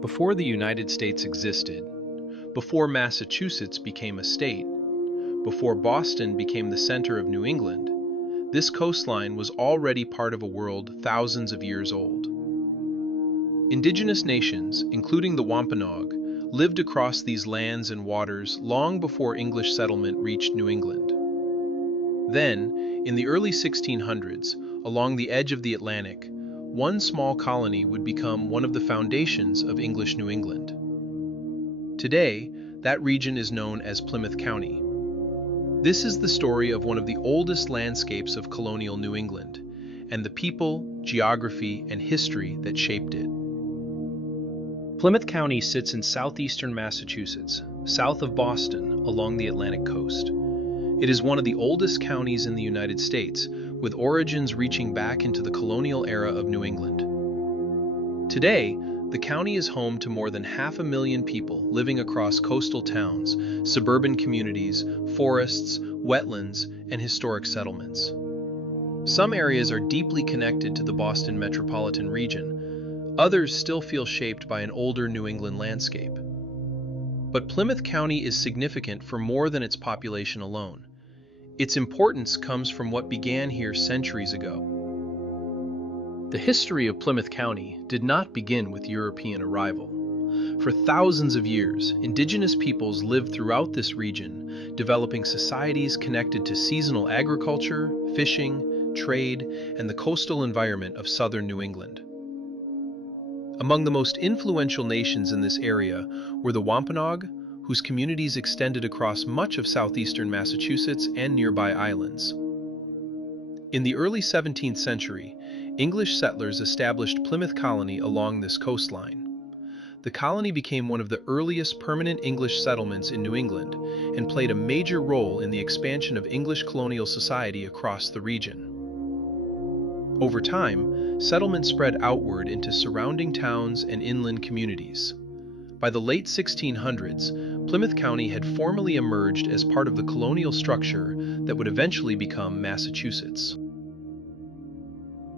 Before the United States existed, before Massachusetts became a state, before Boston became the center of New England, this coastline was already part of a world thousands of years old. Indigenous nations, including the Wampanoag, lived across these lands and waters long before English settlement reached New England. Then, in the early 1600s, along the edge of the Atlantic, one small colony would become one of the foundations of English New England. Today, that region is known as Plymouth County. This is the story of one of the oldest landscapes of colonial New England, and the people, geography, and history that shaped it. Plymouth County sits in southeastern Massachusetts, south of Boston, along the Atlantic coast. It is one of the oldest counties in the United States, with origins reaching back into the colonial era of New England. Today, the county is home to more than 500,000 people living across coastal towns, suburban communities, forests, wetlands, and historic settlements. Some areas are deeply connected to the Boston metropolitan region. Others still feel shaped by an older New England landscape. But Plymouth County is significant for more than its population alone. Its importance comes from what began here centuries ago. The history of Plymouth County did not begin with European arrival. For thousands of years, indigenous peoples lived throughout this region, developing societies connected to seasonal agriculture, fishing, trade, and the coastal environment of southern New England. Among the most influential nations in this area were the Wampanoag, whose communities extended across much of southeastern Massachusetts and nearby islands. In the early 17th century, English settlers established Plymouth Colony along this coastline. The colony became one of the earliest permanent English settlements in New England and played a major role in the expansion of English colonial society across the region. Over time, settlement spread outward into surrounding towns and inland communities. By the late 1600s, Plymouth County had formally emerged as part of the colonial structure that would eventually become Massachusetts.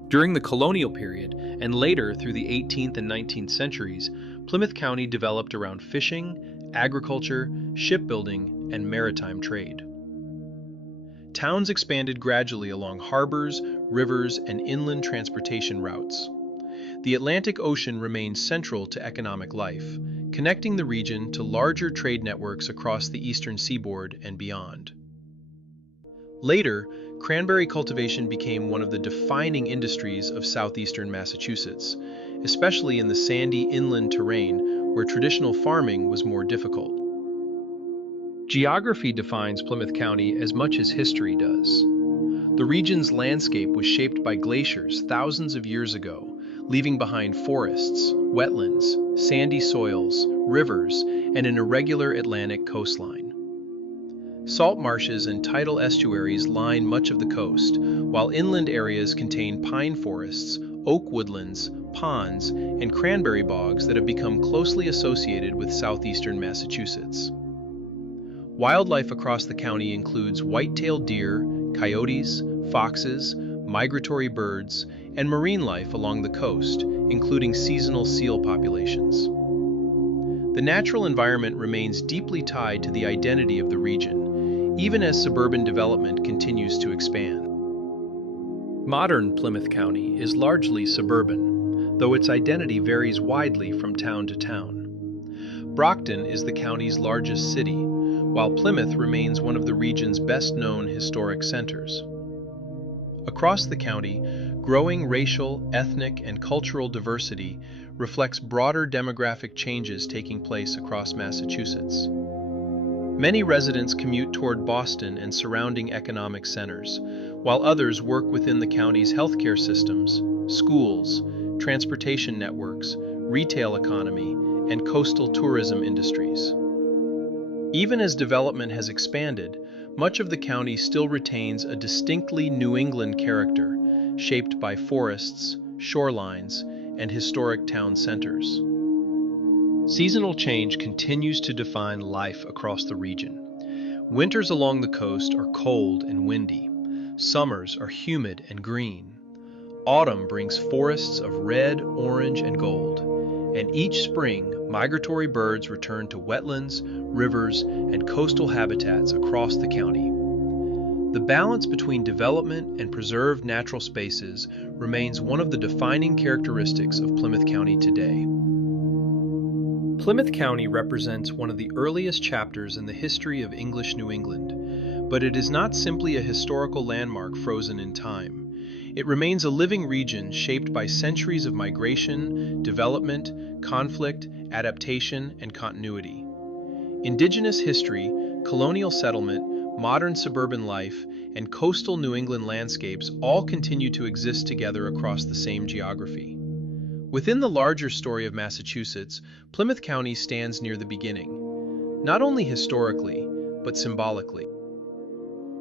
During the colonial period, and later through the 18th and 19th centuries, Plymouth County developed around fishing, agriculture, shipbuilding, and maritime trade. Towns expanded gradually along harbors, rivers, and inland transportation routes. The Atlantic Ocean remained central to economic life, connecting the region to larger trade networks across the eastern seaboard and beyond. Later, cranberry cultivation became one of the defining industries of southeastern Massachusetts, especially in the sandy inland terrain where traditional farming was more difficult. Geography defines Plymouth County as much as history does. The region's landscape was shaped by glaciers thousands of years ago, leaving behind forests, wetlands, sandy soils, rivers, and an irregular Atlantic coastline. Salt marshes and tidal estuaries line much of the coast, while inland areas contain pine forests, oak woodlands, ponds, and cranberry bogs that have become closely associated with southeastern Massachusetts. Wildlife across the county includes white-tailed deer, coyotes, foxes, migratory birds, and marine life along the coast, including seasonal seal populations. The natural environment remains deeply tied to the identity of the region, even as suburban development continues to expand. Modern Plymouth County is largely suburban, though its identity varies widely from town to town. Brockton is the county's largest city, while Plymouth remains one of the region's best-known historic centers. Across the county, growing racial, ethnic, and cultural diversity reflects broader demographic changes taking place across Massachusetts. Many residents commute toward Boston and surrounding economic centers, while others work within the county's healthcare systems, schools, transportation networks, retail economy, and coastal tourism industries. Even as development has expanded, much of the county still retains a distinctly New England character, shaped by forests, shorelines, and historic town centers. Seasonal change continues to define life across the region. Winters along the coast are cold and windy. Summers are humid and green. Autumn brings forests of red, orange, and gold. and each spring, migratory birds return to wetlands, rivers, and coastal habitats across the county. The balance between development and preserved natural spaces remains one of the defining characteristics of Plymouth County today. Plymouth County represents one of the earliest chapters in the history of English New England, but it is not simply a historical landmark frozen in time. It remains a living region shaped by centuries of migration, development, conflict, adaptation, and continuity. Indigenous history, colonial settlement, modern suburban life, and coastal New England landscapes all continue to exist together across the same geography. Within the larger story of Massachusetts, Plymouth County stands near the beginning, not only historically, but symbolically.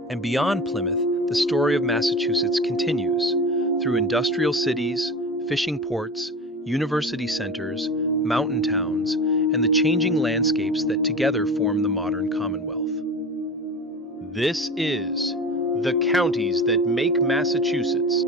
And beyond Plymouth, the story of Massachusetts continues through industrial cities, fishing ports, university centers, mountain towns, and the changing landscapes that together form the modern Commonwealth. This is The Counties That Make Massachusetts.